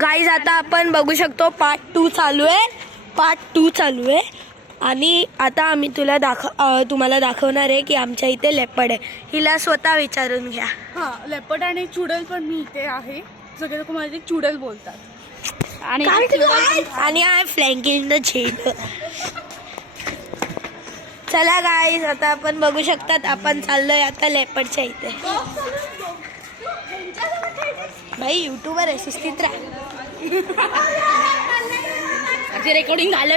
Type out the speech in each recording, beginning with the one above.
Guys आता आपण बघू शकतो पार्ट 2 चालू आहे आणि आता आम्ही तुम्हाला दाखवणार आहे की आमच्या इथे लेपर्ड आहे. हिला स्वतः विचारून घ्या. हा, लेपर्ड आणि चुडल पण मी इथे आहे. सगळे लोक मला चुडल बोलतात आणि आय फ्लँकिंग द झेड. चला गाईज आता आपण बघू शकतात आपण चाललोय आता लेपर्डच्या इथे. भाई युट्यूबर आहे, सुस्थित राहा. रेकॉर्डिंग झालं.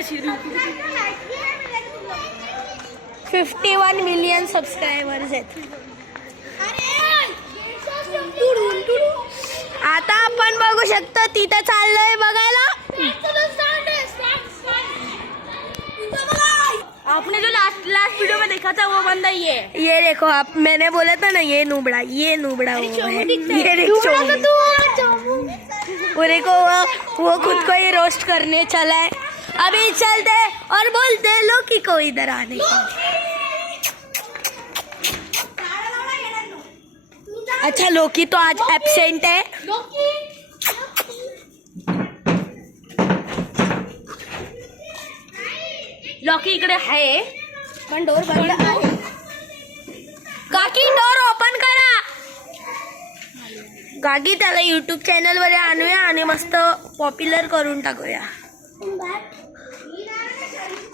51 मिलियन सबस्क्रायबर्स आहेत. आता आपण बघू शकतो तिथे चाललोय बघायला. आपने जो लास्ट वीडियो में देखा था वो बंदा ये देखो आप, मैंने बोला था ना ये नुबड़ा वो है. ये देखो वो खुद को ही रोस्ट करने चला है. अभी चलते और बोलते लोकी को इधर आने को. अच्छा लोकी तो आज एब्सेंट है. लॉकी इकडे आहे पण डोर बंद आहे. काकी डोर ओपन करा. काकी त्याला युट्यूब चॅनल वर आणूया आणि मस्त पॉप्युलर करून टाकूया.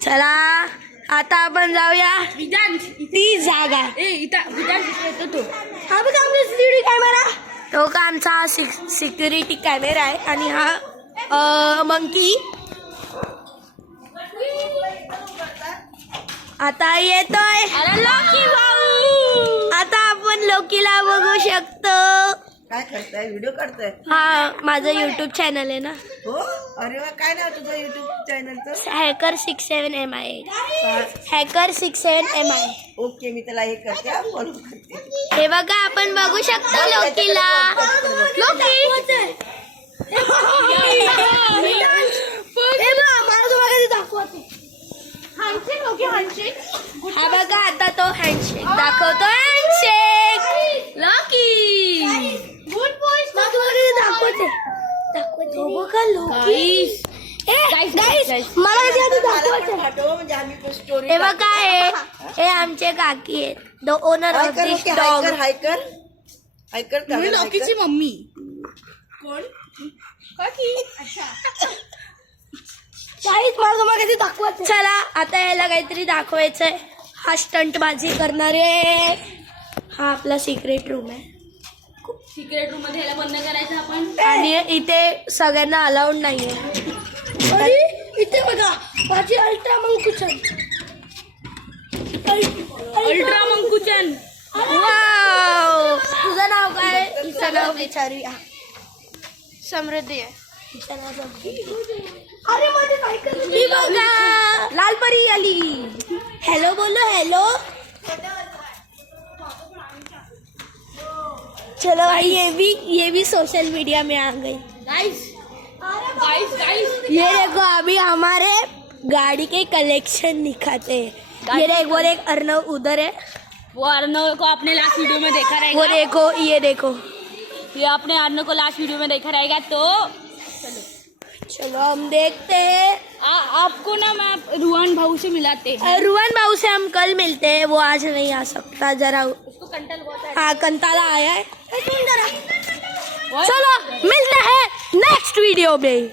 चला आता आपण जाऊया ती जागा. हा बघा आमचा सिक्युरिटी कॅमेरा. तो का आमचा सिक्युरिटी कॅमेरा आहे आणि हा मंकी आता येतोय. लॉकी भाऊ आता आपण लोकीला बघू शकतो. काय करताय? व्हिडिओ करताय? हा माझं युट्यूब चॅनल आहे ना. हो. अरे वा, काय नाव तुझं युट्यूब चॅनलचं? Hacker 67MI. Hacker 67MI. Okay, मी त्याला हे करते, फॉलो करते. हे बघा आपण बघू शकतो लोकीला. हा बघा आता तो हँडशेक दाखवतो. हँडशेक लॉकी दाखवते. बघा लोकी. म्हणजे आम्ही पण स्टोरी. हे बघा हे आमचे काकी आहेत. The owner of this dog. हायकर लॉकीची मम्मी कोण? काकी. चला आता याला काहीतरी दाखवायचंय. हा स्टंटबाजी करणारे. हा आपला सिक्रेट रूम आहे. सिक्रेट रूम मध्ये ह्याला बंद करायचं आपण. आणि इथे सगळ्यांना अलाउड नाहीये. इथे बघा माझी अल्ट्रा मंकुचन. अल्ट्रा मंकुचन. वाव. तुझं नाव काय? तिचं नाव विचारूया. समृद्धी आहे. अरे माझे बघा लाल परी आली. हेलो बोलो हेलो. चलो भाई ये भी सोशल मीडिया में आ गई. गाइस ये देखो अभी हमारे गाड़ी के कलेक्शन दिखाते हैं. ये देखो एक अर्नव उधर है. वो अर्नव को आपने लास्ट वीडियो में देखा रहेगा. वो देखो ये देखो. ये आपने अर्नव को लास्ट वीडियो में देखा रहेगा. तो चलो हम देखते हैं. आपको ना मैं रुहान भाऊ से मिलाते हैं. रुहान भाऊ से हम कल मिलते हैं. वो आज नहीं आ सकता जरा. उसको कंटल बहुत है. हाँ कंताला आया है. चलो मिलते हैं नेक्स्ट वीडियो में.